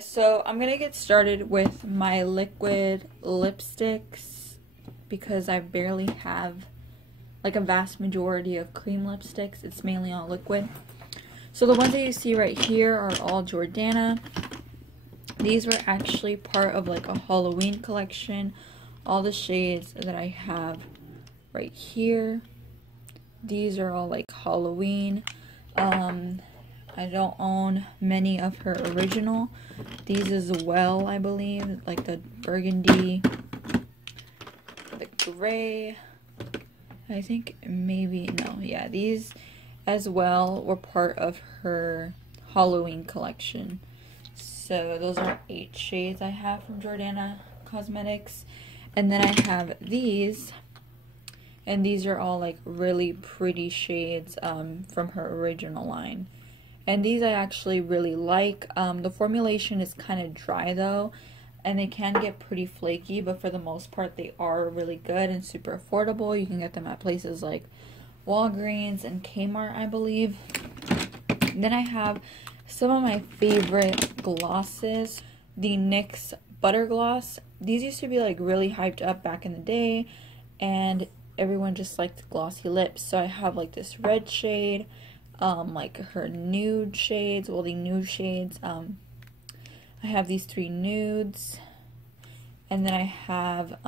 guys, so I'm gonna get started with my liquid lipsticks because I barely have like a vast majority of cream lipsticks. It's mainly all liquid. So the ones that you see right here are all Jordana. These were actually part of like a Halloween collection. All the shades that I have right here, these are all like Halloween. I don't own many of her original. These as well, I believe, like the burgundy, the gray, I think maybe, no, yeah, these as well were part of her Halloween collection. So those are 8 shades I have from Jordana Cosmetics. And then I have these, and these are all like really pretty shades from her original line. And these I actually really like. The formulation is kind of dry though, and they can get pretty flaky, but for the most part they are really good and super affordable. You can get them at places like Walgreens and Kmart, I believe. And then I have some of my favorite glosses. The NYX Butter Gloss. These used to be like really hyped up back in the day, and everyone just liked glossy lips. So I have like this red shade, like her nude shades, well, the nude shades. I have these 3 nudes, and then I have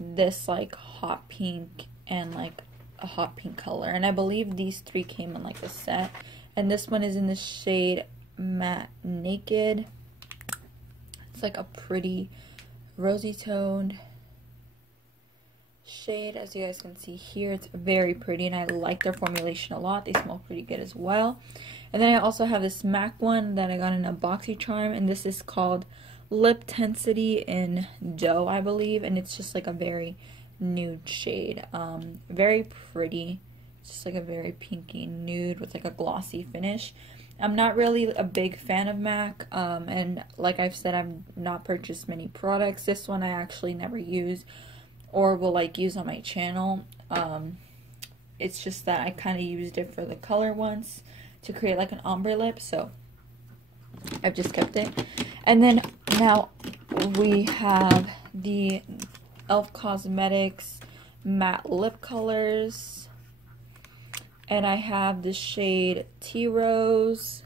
this like hot pink and like a hot pink color, and I believe these 3 came in like a set. And this one is in the shade Matte Naked. It's like a pretty rosy toned shade, as you guys can see here. It's very pretty, and I like their formulation a lot. They smell pretty good as well. And then I also have this MAC one that I got in a BoxyCharm, and this is called Lip Tensity in Dough, I believe, and it's just like a very nude shade. Very pretty. It's just like a very pinky nude with like a glossy finish. I'm not really a big fan of MAC, and like I've said, I've not purchased many products. This one I actually never use or will like use on my channel. It's just that I kind of used it for the color once to create like an ombre lip, so I've just kept it. And then now we have the e.l.f. Cosmetics matte lip colors. And I have the shade Tea Rose,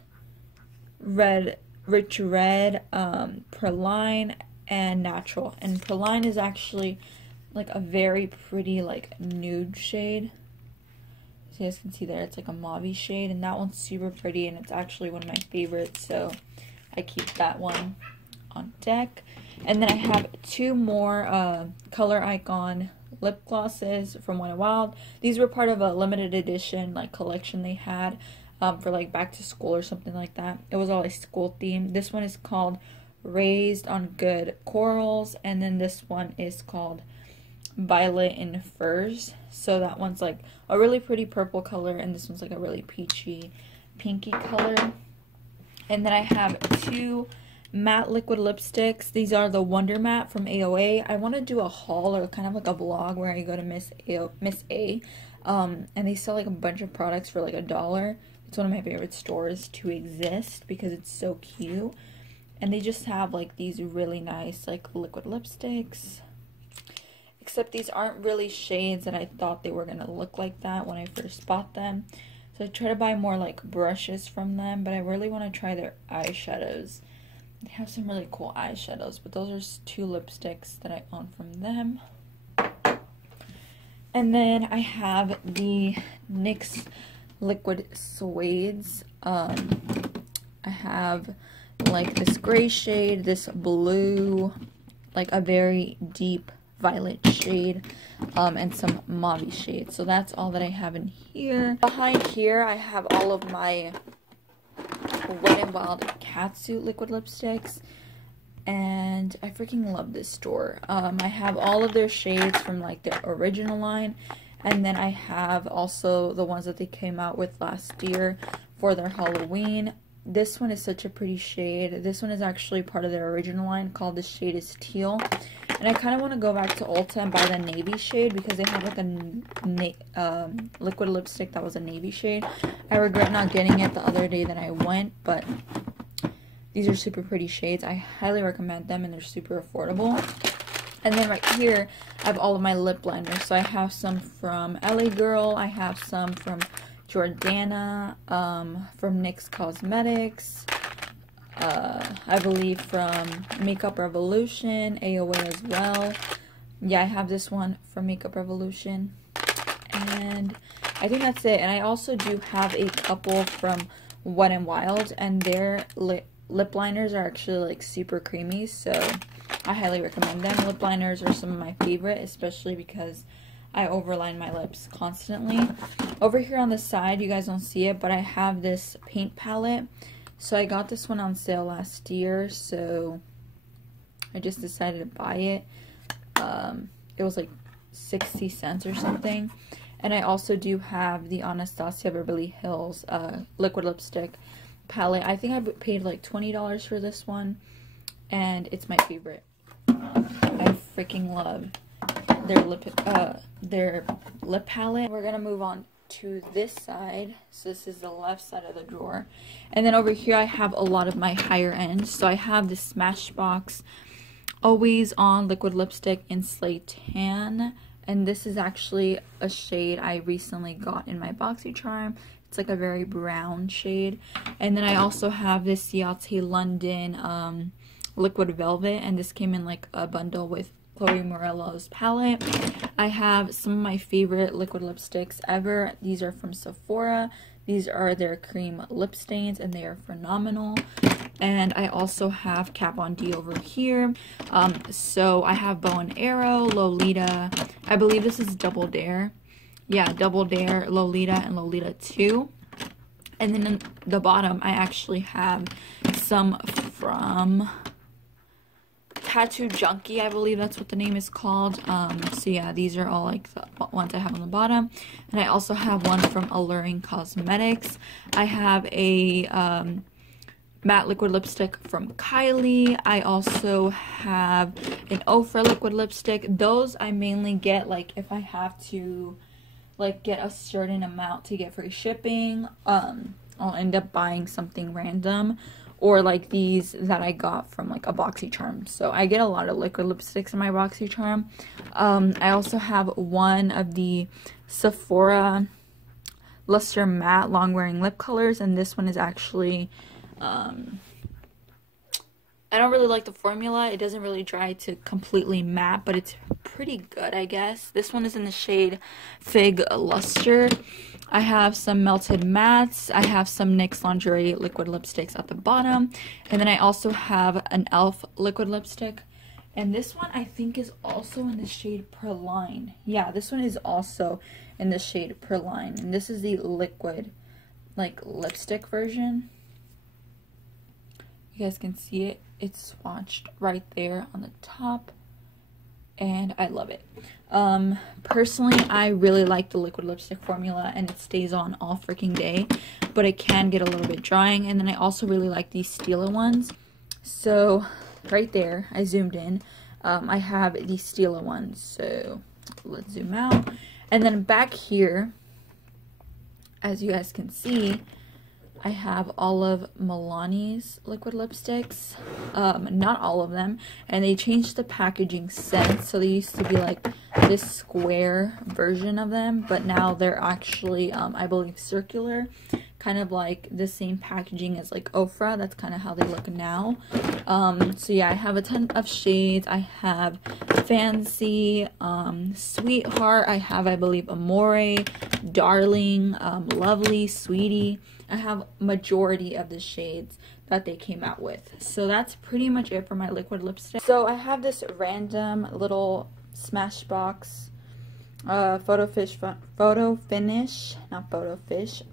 Red, Rich Red, Praline, and Natural. And Praline is actually like a very pretty like nude shade. So you guys can see there, it's like a mauve shade, and that one's super pretty, and it's actually one of my favorites, so I keep that one on deck. And then I have 2 more Color Icon lip glosses from Wet n Wild. These were part of a limited edition like collection they had for like back to school or something like that. It was all like school themed. This one is called Raised on Good Corals, and then this one is called Violet in Furs. So that one's like a really pretty purple color, and this one's like a really peachy pinky color. And then I have 2 matte liquid lipsticks. These are the Wonder Matte from AOA. I want to do a haul or kind of like a vlog where I go to Miss A, and they sell like a bunch of products for like $1. It's one of my favorite stores to exist because it's so cute, and they just have like these really nice like liquid lipsticks, except these aren't really shades that I thought they were gonna look like that when I first bought them. So I try to buy more like brushes from them, but I really want to try their eyeshadows. They have some really cool eyeshadows, but those are 2 lipsticks that I own from them. And then I have the NYX Liquid Suedes. I have like this gray shade, this blue, like a very deep violet shade, and some mauve shades. So that's all that I have in here. Behind here I have all of my Wet n Wild Catsuit liquid lipsticks, and I freaking love this store. I have all of their shades from like their original line, and then I have also the ones that they came out with last year for their Halloween. This one is such a pretty shade. This one is actually part of their original line, called The Shade is Teal. And I kind of want to go back to Ulta and buy the navy shade because they have like a liquid lipstick that was a navy shade. I regret not getting it the other day that I went, but These are super pretty shades. I highly recommend them, and they're super affordable. And then right here, I have all of my lip liners. So I have some from LA Girl. I have some from Jordana, from NYX Cosmetics. I believe from Makeup Revolution, AOA as well. Yeah, I have this one from Makeup Revolution. And I think that's it. And I also do have a couple from Wet n Wild, and their lip liners are actually like super creamy, so I highly recommend them. Lip liners are some of my favorite, especially because I overline my lips constantly. Over here on the side, you guys don't see it, but I have this paint palette. So I got this one on sale last year, so I just decided to buy it. It was like 60 cents or something. And I also do have the Anastasia Beverly Hills liquid lipstick palette. I think I paid like $20 for this one, and it's my favorite. I freaking love their lip palette. We're gonna move on to this side. So this is the left side of the drawer, and then over here I have a lot of my higher end. So I have the Smashbox Always On liquid lipstick in Slay Tan, and this is actually a shade I recently got in my BoxyCharm. It's like a very brown shade. And then I also have this Ciate London liquid velvet, and this came in like a bundle with Chloe Morello's palette. I have some of my favorite liquid lipsticks ever. These are from Sephora. These are their cream lip stains, and they are phenomenal. And I also have Kat Von D over here. So I have Bow and Arrow, Lolita. I believe this is Double Dare. Yeah, Double Dare, Lolita, and Lolita 2. And then in the bottom, I actually have some from Tattoo Junkie, I believe that's what the name is called. So yeah, these are all like the ones I have on the bottom. And I also have one from Alluring Cosmetics. I have a matte liquid lipstick from Kylie. I also have an Ofra liquid lipstick. Those I mainly get like if I have to like get a certain amount to get free shipping. I'll end up buying something random, or like these that I got from like a BoxyCharm. So I get a lot of liquid lipsticks in my BoxyCharm. I also have one of the Sephora Luster Matte Long Wearing Lip Colors, and this one is actually I don't really like the formula. It doesn't really dry to completely matte, but it's pretty good, I guess. This one is in the shade Fig Luster. I have some Melted Mattes. I have some NYX Lingerie liquid lipsticks at the bottom. And then I also have an e.l.f. liquid lipstick. And this one I think is also in the shade Praline. Yeah, this one is also in the shade Praline. And this is the liquid, like, lipstick version. You guys can see it. It's swatched right there on the top, and I love it. Personally, I really like the liquid lipstick formula, and it stays on all freaking day, but it can get a little bit drying. And then I also really like these Stila ones. So right there, I zoomed in. I have these Stila ones, so let's zoom out. And then back here, as you guys can see, I have all of Milani's liquid lipsticks, not all of them, and they changed the packaging since. So they used to be like this square version of them, but now they're actually, I believe, circular, kind of like the same packaging as like Ofra. That's kind of how they look now. So yeah, I have a ton of shades. I have Fancy, Sweetheart, I have, I believe, Amore, Darling, Lovely, Sweetie. I have majority of the shades that they came out with. So that's pretty much it for my liquid lipstick. So I have this random little Smashbox Photo Finish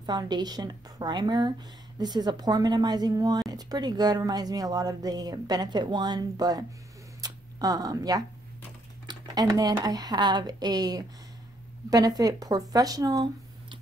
foundation primer. This is a pore minimizing one. It's pretty good. It reminds me a lot of the Benefit one, but yeah. And then I have a Benefit Professional.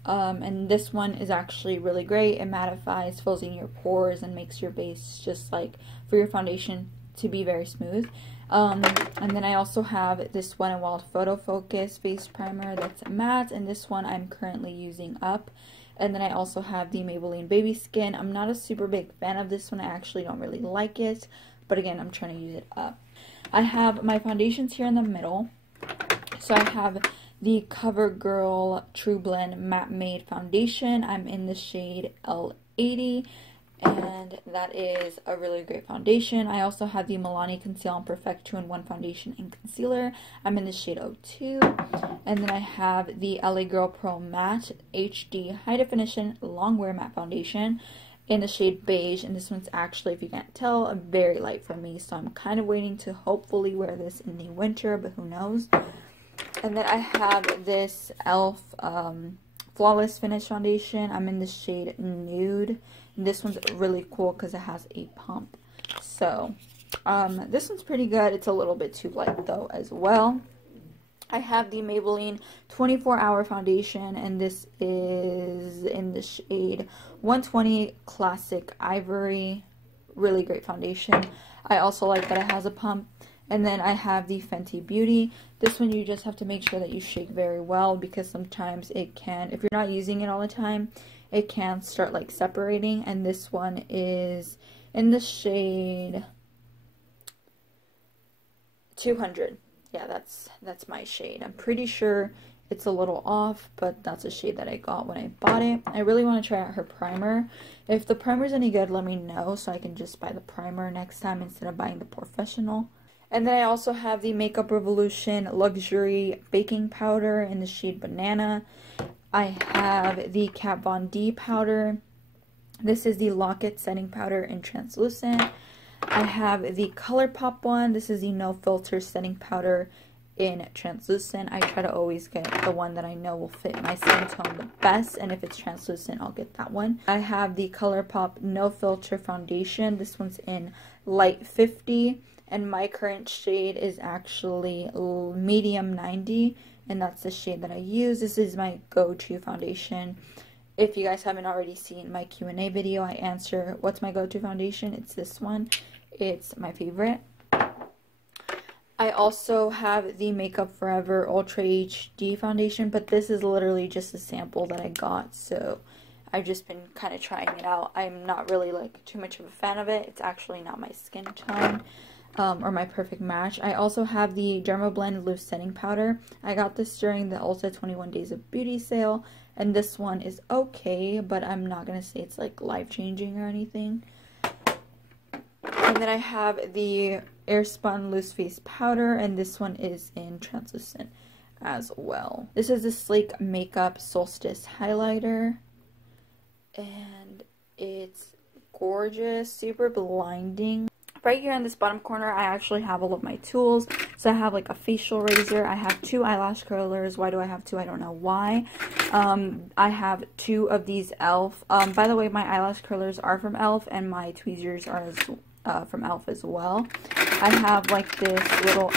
And this one is actually really great. It mattifies, fills in your pores, and makes your base just like for your foundation to be very smooth. And then I also have this Wet n Wild Photo Focus face primer that's matte, and this one I'm currently using up. And then I also have the Maybelline Baby Skin. I'm not a super big fan of this one. I actually don't really like it, but again, I'm trying to use it up. I have my foundations here in the middle. So I have the CoverGirl True Blend Matte Made Foundation. I'm in the shade L80, and that is a really great foundation. I also have the Milani Conceal and Perfect 2-in-1 Foundation and Concealer. I'm in the shade 02. And then I have the LA Girl Pro Matte HD High Definition Longwear Matte Foundation in the shade Beige. And this one's actually, if you can't tell, very light for me. So I'm kind of waiting to hopefully wear this in the winter, but who knows. And then I have this e.l.f. Flawless Finish Foundation. I'm in the shade Nude. And this one's really cool because it has a pump. So, this one's pretty good. It's a little bit too light though as well. I have the Maybelline 24-Hour Foundation, and this is in the shade 120 Classic Ivory. Really great foundation. I also like that it has a pump. And then I have the Fenty Beauty. This one you just have to make sure that you shake very well, because sometimes it can, if you're not using it all the time, it can start like separating. And this one is in the shade 200. Yeah, that's my shade. I'm pretty sure it's a little off, but that's a shade that I got when I bought it. I really want to try out her primer. If the primer's any good, let me know so I can just buy the primer next time instead of buying the Professional. And then I also have the Makeup Revolution Luxury Baking Powder in the shade Banana. I have the Kat Von D powder. This is the Lock-It Setting Powder in Translucent. I have the ColourPop one. This is the No Filter Setting Powder in Translucent. I try to always get the one that I know will fit my skin tone the best, and if it's translucent, I'll get that one. I have the ColourPop No Filter Foundation. This one's in Light 50, and my current shade is actually Medium 90, and that's the shade that I use. This is my go-to foundation. If you guys haven't already seen my Q&A video, I answer what's my go-to foundation. It's this one. It's my favorite. I also have the Makeup Forever Ultra HD foundation, but this is literally just a sample that I got, so I've just been kind of trying it out. I'm not really like too much of a fan of it. It's actually not my skin tone. Or my perfect match. I also have the Dermablend Loose Setting Powder. I got this during the Ulta 21 Days of Beauty sale, and this one is okay, but I'm not going to say it's like life-changing or anything. And then I have the Airspun Loose Face Powder, and this one is in Translucent as well. This is the Sleek Makeup Solstice Highlighter, and it's gorgeous, super blinding. Right here in this bottom corner, I actually have all of my tools. So I have like a facial razor. I have 2 eyelash curlers. Why do I have 2? I don't know why. I have 2 of these e.l.f. By the way, my eyelash curlers are from e.l.f. and my tweezers are from e.l.f. as well. I have like this little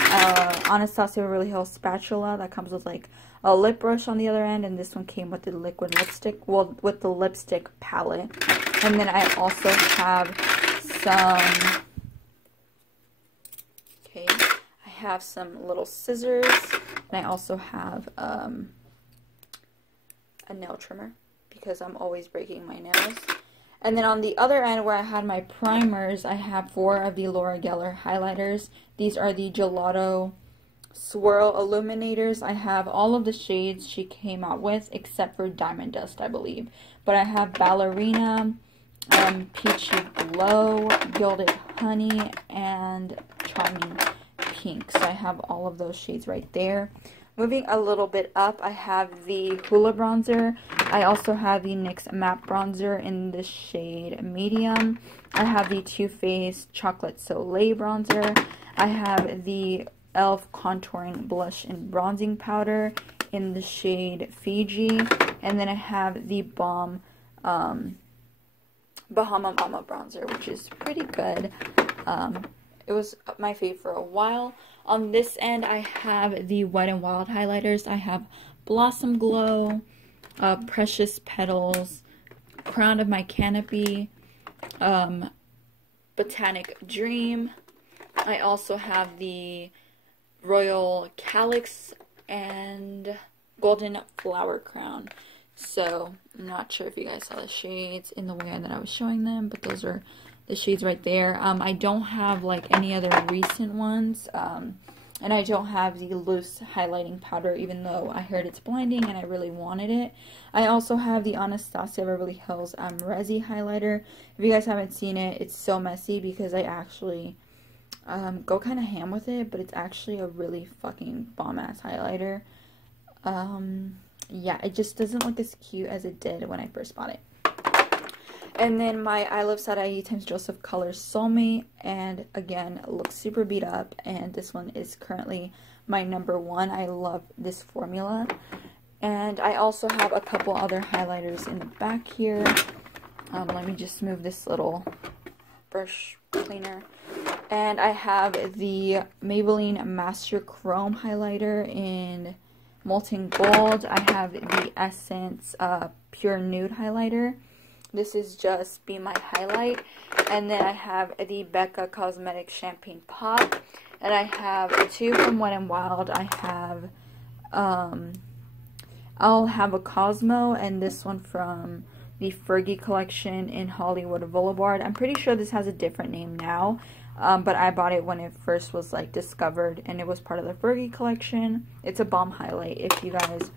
Anastasia Beverly Hills spatula that comes with like a lip brush on the other end, and this one came with the liquid lipstick, well, with the lipstick palette. And then I also have some... Okay, I have some little scissors, and I also have a nail trimmer because I'm always breaking my nails. And then on the other end where I had my primers, I have 4 of the Laura Geller highlighters. These are the Gelato Swirl Illuminators. I have all of the shades she came out with except for Diamond Dust, I believe. But I have Ballerina, Peachy Glow, Gilded Honey, and Charming Pink. So I have all of those shades right there. Moving a little bit up, I have the Hoola Bronzer. I also have the NYX Matte Bronzer in the shade Medium. I have the Too Faced Chocolate Soleil Bronzer. I have the e.l.f. Contouring Blush and Bronzing Powder in the shade Fiji. And then I have the Balm Bahama Mama Bronzer, which is pretty good. It was my fave for a while. On this end, I have the Wet n Wild highlighters. I have Blossom Glow, Precious Petals, Crown of My Canopy, Botanic Dream, I also have the Royal Calyx and Golden Flower Crown. So, I'm not sure if you guys saw the shades in the way that I was showing them, but those are the shades right there. I don't have like any other recent ones, and I don't have the loose highlighting powder, even though I heard it's blinding and I really wanted it. I also have the Anastasia Beverly Hills Resi highlighter. If you guys haven't seen it, it's so messy because I actually go kind of ham with it, but it's actually a really fucking bomb-ass highlighter. Yeah, it just doesn't look as cute as it did when I first bought it. And then my I Love Saraí times Joseph Color Soulmate, and again, looks super beat up, and this one is currently my #1. I love this formula. And I also have a couple other highlighters in the back here. Let me just move this little brush cleaner. And I have the Maybelline Master Chrome highlighter in Molten Gold. I have the Essence Pure Nude highlighter. This is just Be My Highlight. And then I have the Becca Cosmetics Champagne Pop. And I have two from Wet n Wild. I have, I'll have a Cosmo, and this one from the Fergie collection in Hollywood Boulevard. I'm pretty sure this has a different name now. But I bought it when it first was like discovered, and it was part of the Fergie collection. It's a bomb highlight if you guys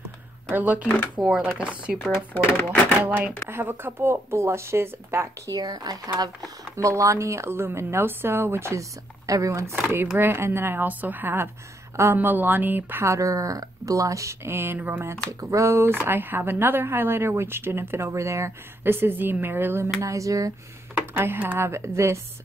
are looking for like a super affordable highlight. I have a couple blushes back here. I have Milani Luminoso, which is everyone's favorite, and then I also have Milani Powder Blush in Romantic Rose. I have another highlighter which didn't fit over there. This is the Mary Luminizer. I have this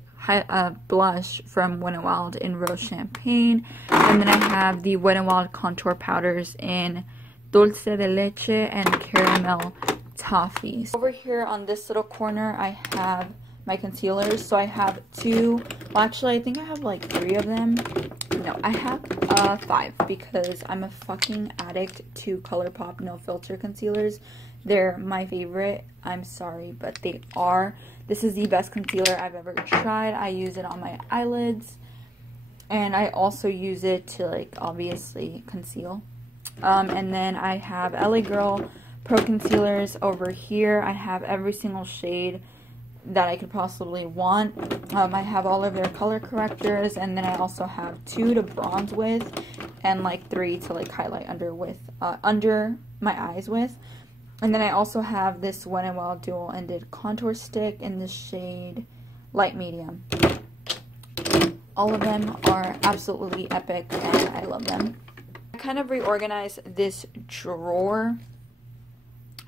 blush from Wet n Wild in Rose Champagne, and then I have the Wet n Wild contour powders in Dulce de Leche and Caramel Toffees. Over here on this little corner, I have my concealers. So I have two, well actually I think I have like 3 of them. No, I have 5 because I'm a fucking addict to ColourPop No Filter concealers. They're my favorite. I'm sorry, but they are. This is the best concealer I've ever tried. I use it on my eyelids, and I also use it to like obviously conceal. And then I have LA Girl Pro Concealers over here. I have every single shade that I could possibly want. I have all of their color correctors, and then I also have 2 to bronze with, and like 3 to like highlight under my eyes with. And then I also have this Wet n Wild Dual Ended Contour Stick in the shade Light Medium. All of them are absolutely epic, and I love them. I kind of reorganized this drawer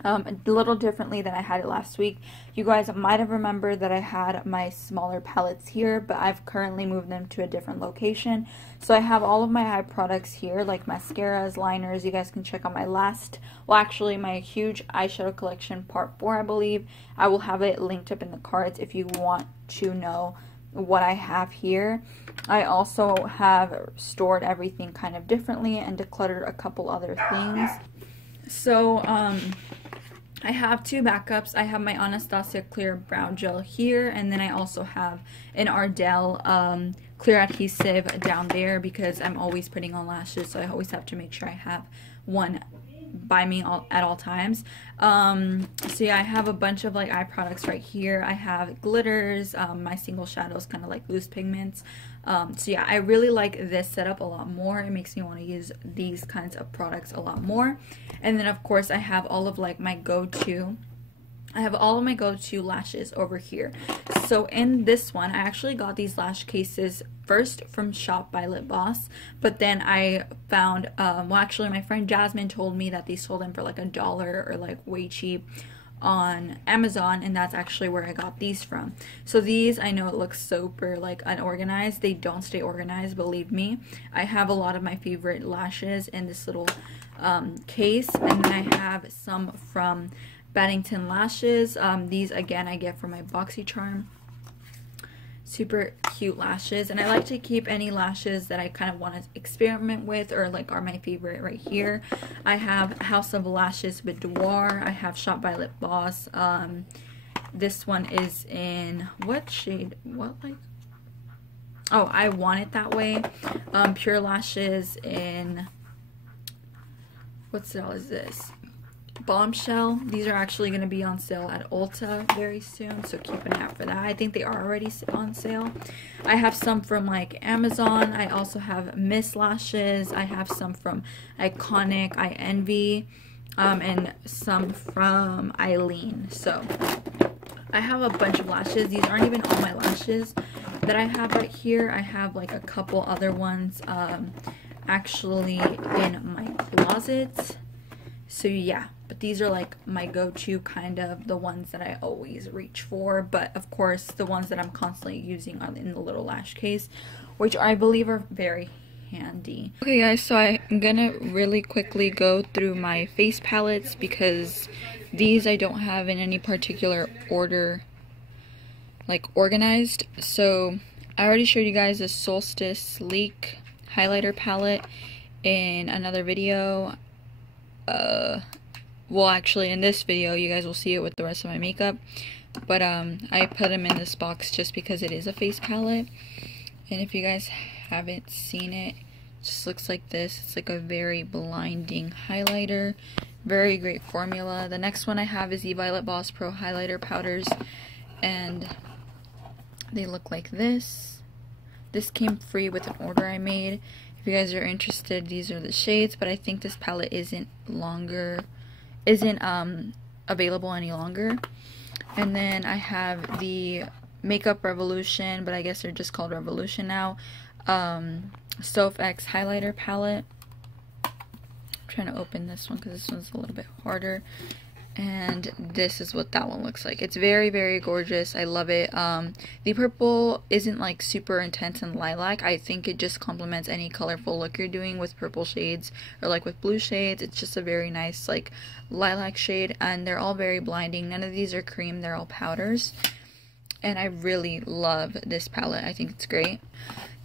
a little differently than I had it last week. You guys might have remembered that I had my smaller palettes here, but I've currently moved them to a different location. So I have all of my eye products here, like mascaras, liners. You guys can check out my my huge eyeshadow collection part 4, I believe. I will have it linked up in the cards if you want to know what I have here. I also have stored everything kind of differently and decluttered a couple other things. So, I have 2 backups. I have my Anastasia Clear Brow Gel here, and then I also have an Ardell clear adhesive down there because I'm always putting on lashes, so I always have to make sure I have one by me at all times. So yeah, I have a bunch of like eye products right here. I have glitters, my single shadows, kind of like loose pigments. So yeah, I really like this setup a lot more. It makes me want to use these kinds of products a lot more. And then of course I have all of like my go-to lashes over here. So in this one, I actually got these lash cases first from Shop by Lip Boss, but then I found, well actually my friend Jasmine told me that they sold them for like $1 or like way cheap on Amazon, and that's actually where I got these from. So these, I know it looks super like unorganized. They don't stay organized, believe me. I have a lot of my favorite lashes in this little case, and then I have some from Baddington Lashes. These again I get from my BoxyCharm. Super cute lashes, and I like to keep any lashes that I kind of want to experiment with or like are my favorite right here. I have House of Lashes Boudoir. I have Shop by Lip Boss. This one is in what shade? What like? Oh, I want it that way. Pure Lashes in, what sale is this? Bombshell. These are actually going to be on sale at Ulta very soon, so keep an eye out for that. I think they are already on sale. I have some from like Amazon. I also have Miss Lashes. I have some from Iconic, I Envy, and some from Eileen. So I have a bunch of lashes. These aren't even all my lashes that I have right here. I have like a couple other ones actually in my closet. So yeah, but these are like my go-to, kind of the ones that I always reach for. But of course, the ones that I'm constantly using are in the little lash case, which I believe are very handy. Okay guys, so I'm gonna really quickly go through my face palettes because these I don't have in any particular order, like organized. So I already showed you guys the Solstice Sleek highlighter palette in another video. Well, actually in this video you guys will see it with the rest of my makeup, but I put them in this box just because it is a face palette. And if you guys haven't seen it, it just looks like this. It's like a very blinding highlighter, very great formula. The next one I have is the Violet Boss Pro highlighter powders, and they look like this. This came free with an order I made. If you guys are interested, these are the shades, but I think this palette isn't available any longer. And then I have the Makeup Revolution, but I guess they're just called Revolution now, Soph X highlighter palette. I'm trying to open this one because this one's a little bit harder. And this is what that one looks like. It's very, very gorgeous. I love it. The purple isn't like super intense and lilac. I think it just complements any colorful look you're doing with purple shades or like with blue shades. It's just a very nice like lilac shade, and they're all very blinding. None of these are cream, they're all powders. And I really love this palette. I think it's great.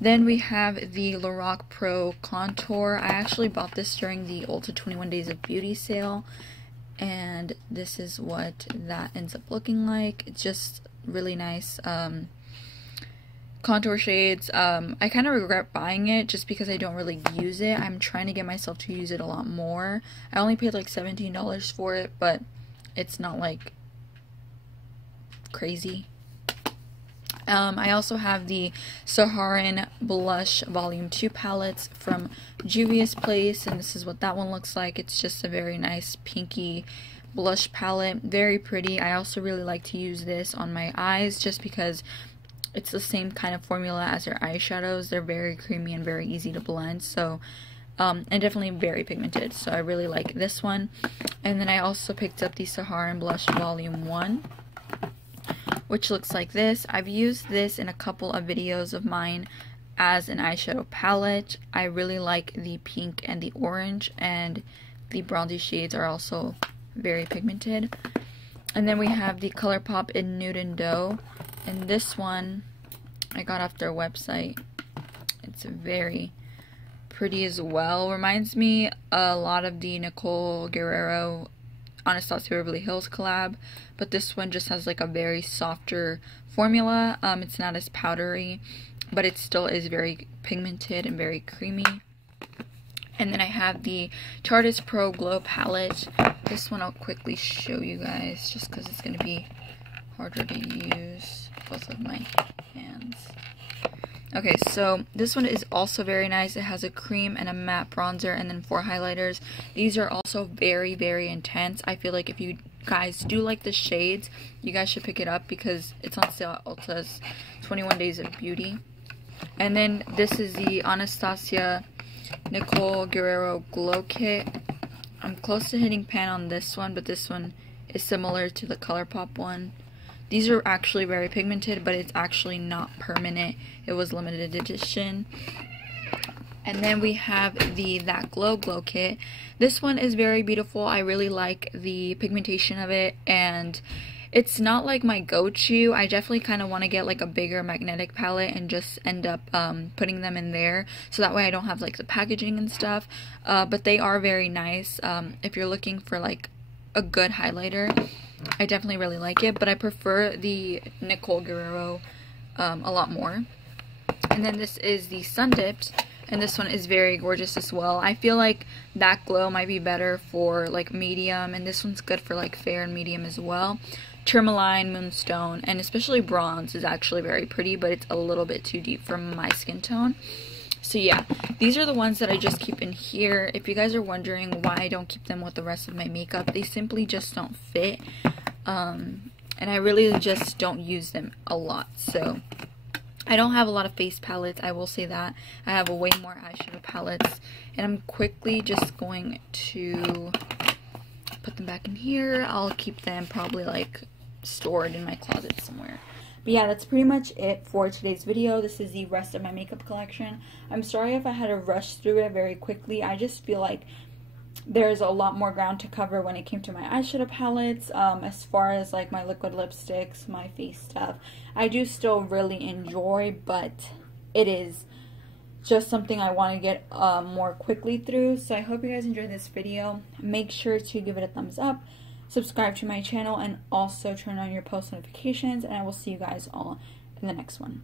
Then we have the Lorac Pro Contour. I actually bought this during the Ulta 21 Days of Beauty sale, and this is what that ends up looking like. It's just really nice contour shades. I kind of regret buying it just because I don't really use it. I'm trying to get myself to use it a lot more. I only paid like $17 for it, but it's not like crazy. I also have the Saharan Blush Volume 2 palettes from Juvia's Place, and this is what that one looks like. It's just a very nice pinky blush palette, very pretty. I also really like to use this on my eyes just because it's the same kind of formula as their eyeshadows. They're very creamy and very easy to blend, so and definitely very pigmented, so I really like this one. And then I also picked up the Saharan Blush Volume 1, which looks like this. I've used this in a couple of videos of mine as an eyeshadow palette. I really like the pink and the orange, and the bronzy shades are also very pigmented. And then we have the ColourPop in Nude and Dough, and this one I got off their website. It's very pretty as well. Reminds me a lot of the Nicole Guerrero Anastasia Beverly Hills collab, but this one just has like a very softer formula. It's not as powdery, but it still is very pigmented and very creamy. And then I have the Tarte Pro Glow palette. This one I'll quickly show you guys just because it's going to be harder to use both of my hands. Okay, so this one is also very nice. It has a cream and a matte bronzer and then 4 highlighters. These are also very, very intense. I feel like if you guys do like the shades, you guys should pick it up because it's on sale at Ulta's 21 Days of Beauty. And then this is the Anastasia Nicole Guerrero Glow Kit. I'm close to hitting pan on this one, but this one is similar to the ColourPop one. These are actually very pigmented, but it's actually not permanent. It was limited edition. And then we have the That Glow Kit. This one is very beautiful. I really like the pigmentation of it, and it's not like my go-to. I definitely kind of want to get like a bigger magnetic palette and just end up putting them in there, so that way I don't have like the packaging and stuff. But they are very nice if you're looking for like a good highlighter. I definitely really like it, but I prefer the Nicole Guerrero a lot more. And then this is the Sun Dipped, and this one is very gorgeous as well. I feel like that glow might be better for like medium, and this one's good for like fair and medium as well. Tourmaline, Moonstone, and especially bronze is actually very pretty, but it's a little bit too deep for my skin tone. So yeah, these are the ones that I just keep in here. If you guys are wondering why I don't keep them with the rest of my makeup, they simply just don't fit. And I really just don't use them a lot. So I don't have a lot of face palettes, I will say that. I have way more eyeshadow palettes. And I'm quickly just going to put them back in here. I'll keep them probably like stored in my closet somewhere. But yeah, that's pretty much it for today's video. This is the rest of my makeup collection. I'm sorry if I had to rush through it very quickly. I just feel like there's a lot more ground to cover when it came to my eyeshadow palettes. As far as like my liquid lipsticks, my face stuff, I do still really enjoy, but it is just something I want to get more quickly through. So I hope you guys enjoyed this video. Make sure to give it a thumbs up, subscribe to my channel, and also turn on your post notifications, and I will see you guys all in the next one.